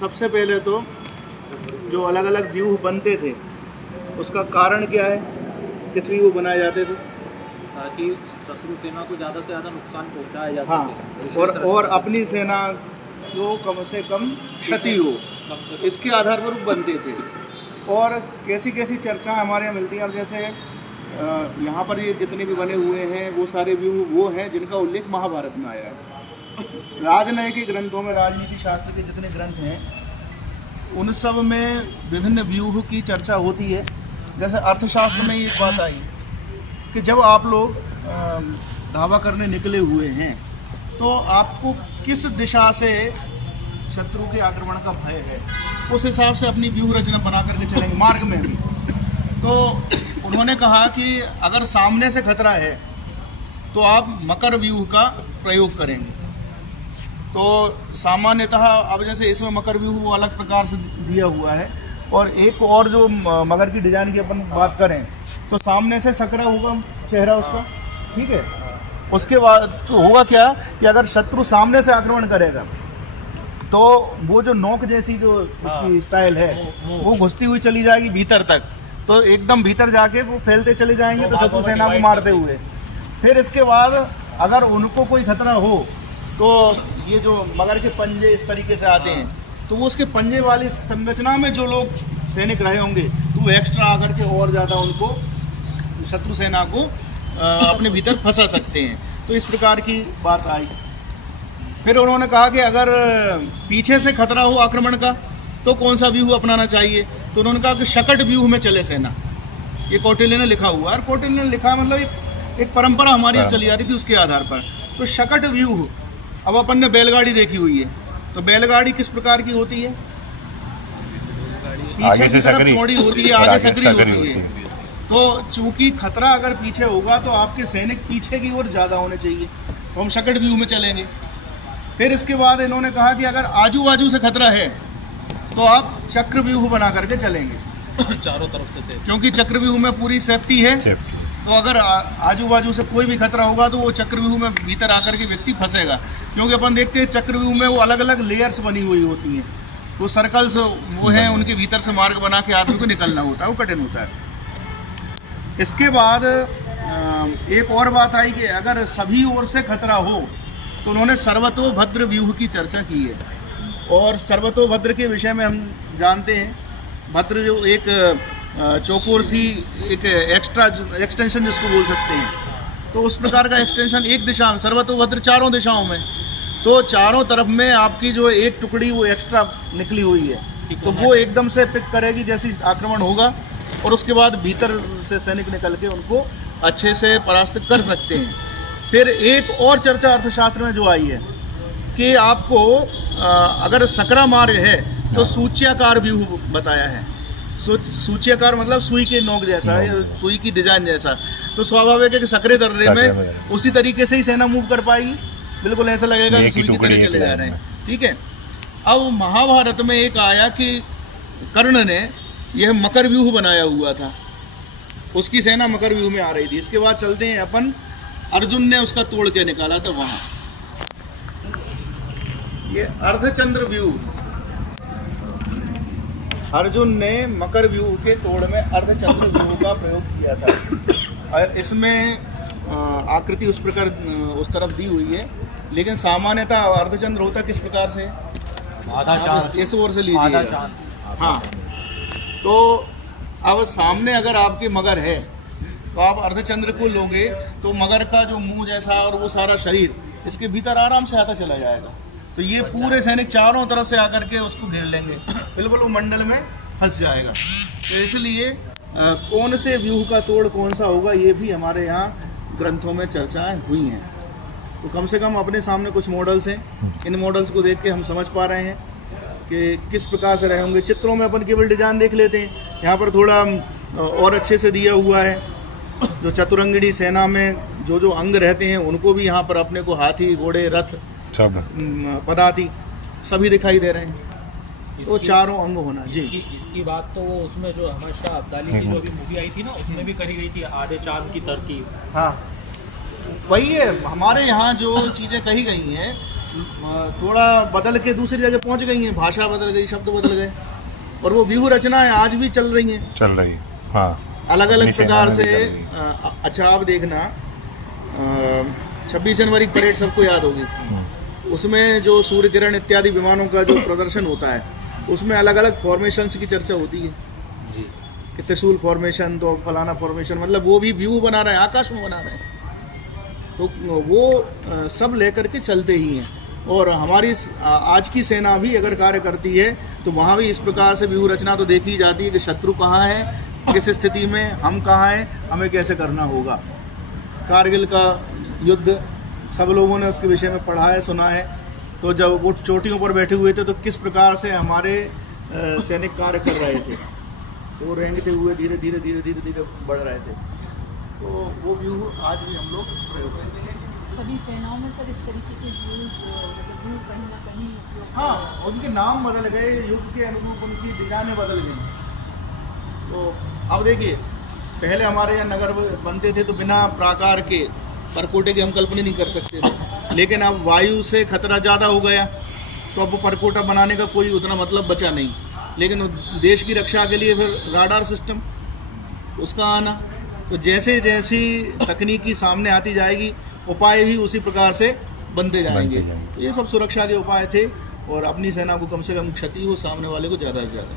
सबसे पहले तो जो अलग अलग व्यूह बनते थे उसका कारण क्या है, किस लिए वो बनाए जाते थे? ताकि शत्रु सेना को ज़्यादा से ज़्यादा नुकसान पहुंचाया जा हाँ, सके और अपनी सेना जो कम से कम क्षति हो, इसके आधार पर वो बनते थे। और कैसी कैसी चर्चाएं हमारे यहाँ मिलती हैं। अब जैसे यहाँ पर ये जितने भी बने हुए हैं वो सारे व्यूह वो हैं जिनका उल्लेख महाभारत में आया है। राजनय के ग्रंथों में, राजनीति शास्त्र के जितने ग्रंथ हैं उन सब में विभिन्न व्यूह की चर्चा होती है। जैसे अर्थशास्त्र में एक बात आई कि जब आप लोग धावा करने निकले हुए हैं तो आपको किस दिशा से शत्रु के आक्रमण का भय है, उस हिसाब से अपनी व्यूह रचना बना करके चलेंगे मार्ग में भी। तो उन्होंने कहा कि अगर सामने से खतरा है तो आप मकर व्यूह का प्रयोग करेंगे। तो सामान्यतः अब जैसे इसमें मकर व्यूह वो अलग प्रकार से दिया हुआ है, और एक और जो मगर की डिजाइन की अपन बात करें तो सामने से सकरा होगा चेहरा उसका, ठीक है। उसके बाद तो होगा क्या कि अगर शत्रु सामने से आक्रमण करेगा तो वो जो नोक जैसी जो उसकी स्टाइल है वो घुसती हुई चली जाएगी भीतर तक, तो एकदम भीतर जाके वो फैलते चले जाएंगे तो शत्रु सेना को मारते हुए। फिर इसके बाद अगर उनको कोई खतरा हो तो ये जो मगर के पंजे इस तरीके से आते हैं तो वो उसके पंजे वाली संरचना में जो लोग सैनिक रहे होंगे तो वो एक्स्ट्रा आकर के और ज़्यादा उनको शत्रु सेना को अपने भीतर फंसा सकते हैं। तो इस प्रकार की बात आई। फिर उन्होंने कहा कि अगर पीछे से खतरा हो आक्रमण का तो कौन सा व्यूह अपनाना चाहिए, तो उन्होंने कहा कि शकट व्यूह में चले सेना। ये कौटिल्य ने लिखा हुआ है, और कौटिल्य ने लिखा मतलब एक परंपरा हमारी चली आ रही थी उसके आधार पर। तो शकट व्यूह, अब अपन ने बैलगाड़ी देखी हुई है, तो बैलगाड़ी किस प्रकार की होती है? पीछे की तरफ चौड़ी होती है, आगे सकरी होती है। तो चूंकि खतरा अगर पीछे होगा तो आपके सैनिक पीछे की ओर ज़्यादा होने चाहिए, तो हम शकट व्यू में चलेंगे। फिर इसके बाद इन्होंने कहा कि अगर आजू बाजू से खतरा है तो आप चक्र व्यूह बना करके चलेंगे चारों तरफ से, क्योंकि चक्र व्यूह में पूरी सेफ्टी है। तो अगर आजू बाजू से कोई भी खतरा होगा तो वो चक्र व्यूह में भीतर आकर के व्यक्ति फंसेगा, क्योंकि अपन देखते हैं चक्र व्यूह में वो अलग अलग लेयर्स बनी हुई होती हैं, वो सर्कल्स वो हैं, उनके भीतर से मार्ग बना के आदमी को निकलना होता है, वो कठिन होता है। इसके बाद एक और बात आई कि अगर सभी ओर से खतरा हो तो उन्होंने सर्वतोभद्र व्यूह की चर्चा की है। और सर्वतोभद्र के विषय में हम जानते हैं, भद्र जो एक चौकोर सी एक एक्स्ट्रा एक्सटेंशन जिसको बोल सकते हैं, तो उस प्रकार का एक्सटेंशन एक दिशा में, सर्वतोभद्र चारों दिशाओं में, तो चारों तरफ में आपकी जो एक टुकड़ी वो एक्स्ट्रा निकली हुई है, तो वो एकदम से पिक करेगी जैसी आक्रमण होगा, और उसके बाद भीतर से सैनिक निकल के उनको अच्छे से परास्त कर सकते हैं। फिर एक और चर्चा अर्थशास्त्र में जो आई है कि आपको अगर सकरा मार्ग है तो सूच्याकार व्यूह बताया है। सूच्याकार मतलब सुई के नोक जैसा, सुई की डिजाइन जैसा। तो स्वाभाविक है कि सकरे दर्रे में उसी तरीके से ही सेना मूव कर पाएगी, बिल्कुल ऐसा लगेगा कि सुई की तरह चले जा रहे हैं, ठीक है। अब महाभारत में एक आया कि कर्ण ने यह मकर व्यूह बनाया हुआ था, उसकी सेना मकर व्यूह में आ रही थी। इसके बाद चलते हैं अपन, अर्जुन ने उसका तोड़ के निकाला था वहां, ये अर्धचंद्र व्यूह, अर्जुन ने मकर व्यूह के तोड़ में अर्धचंद्र व्यूह का प्रयोग किया था। इसमें आकृति उस प्रकार उस तरफ दी हुई है, लेकिन सामान्यतः अर्धचंद्र होता किस प्रकार से? आधा चांद, इस ओर से लीजिए। हाँ, तो अब सामने अगर आपके मगर है तो आप अर्धचंद्र को लोगे तो मगर का जो मुंह जैसा और वो सारा शरीर इसके भीतर आराम से आता चला जाएगा। तो ये पूरे सैनिक चारों तरफ से आकर के उसको घेर लेंगे, बिल्कुल वो मंडल में फंस जाएगा। तो इसलिए कौन से व्यूह का तोड़ कौन सा होगा ये भी हमारे यहाँ ग्रंथों में चर्चाएं हुई हैं। तो कम से कम अपने सामने कुछ मॉडल्स हैं, इन मॉडल्स को देख के हम समझ पा रहे हैं कि किस प्रकार से रहे होंगे। चित्रों में अपन केवल डिजाइन देख लेते हैं, यहाँ पर थोड़ा और अच्छे से दिया हुआ है। जो चतुरंगिणी सेना में जो जो अंग रहते हैं उनको भी यहाँ पर अपने को हाथी, घोड़े, रथ, पदाति सभी दिखाई दे रहे हैं। तो चारों अंग होना जी। इसकी बात तो वो उसमें जो हमर शाह अब्दाली की जो अभी मूवी आई थी ना, उसमें भी कही गई थी आधे चांद की तरकीब। हाँ, वही है। हमारे यहाँ जो चीज़ें कही गई हैं थोड़ा बदल के दूसरी जगह पहुंच गई हैं, भाषा बदल गई, शब्द बदल गए, और वो व्यूह रचनाएं आज भी चल रही हैं, चल रही है। हाँ, अलग अलग अपनी प्रकार सेना से। में भी चल रही अच्छा आप देखना, 26 जनवरी की परेड सबको याद होगी, उसमें जो सूर्य किरण इत्यादि विमानों का जो प्रदर्शन होता है, उसमें अलग अलग फॉर्मेशंस की चर्चा होती है जी। कि त्रिशूल फॉर्मेशन, तो फलाना फॉर्मेशन, मतलब वो भी व्यू बना रहे हैं, आकाश में बना रहे हैं, तो वो सब लेकर के चलते ही हैं। और हमारी आज की सेना भी अगर कार्य करती है तो वहाँ भी इस प्रकार से व्यू रचना तो देखी जाती है कि शत्रु कहाँ है, किस स्थिति में, हम कहाँ हैं, हमें कैसे करना होगा। कारगिल का युद्ध सब लोगों ने उसके विषय में पढ़ा है, सुना है। तो जब वो चोटियों पर बैठे हुए थे तो किस प्रकार से हमारे सैनिक कार्य कर रहे थे, वो रेंगते हुए धीरे धीरे धीरे धीरे धीरे बढ़ रहे थे। तो वो व्यू आज भी हम लोग प्रयोग करते हैं। सभी सेनाओं में सर इस तरीके के व्यू कहीं ना कहीं उपयोग। हाँ, उनके नाम बदल गए, युग के अनुरूप उनकी डिजाइनें बदल गई। तो अब देखिए, पहले हमारे यहाँ नगर बनते थे तो बिना प्राकार के परकोटे की हम कल्पना नहीं कर सकते थे, लेकिन अब वायु से खतरा ज़्यादा हो गया तो अब परकोटा बनाने का कोई उतना मतलब बचा नहीं। लेकिन देश की रक्षा के लिए फिर राडार सिस्टम उसका आना, तो जैसे जैसी तकनीकी सामने आती जाएगी उपाय भी उसी प्रकार से बनते जाएंगे। तो ये सब सुरक्षा के उपाय थे, और अपनी सेना को कम से कम क्षति हो सामने वाले को ज़्यादा से ज़्यादा।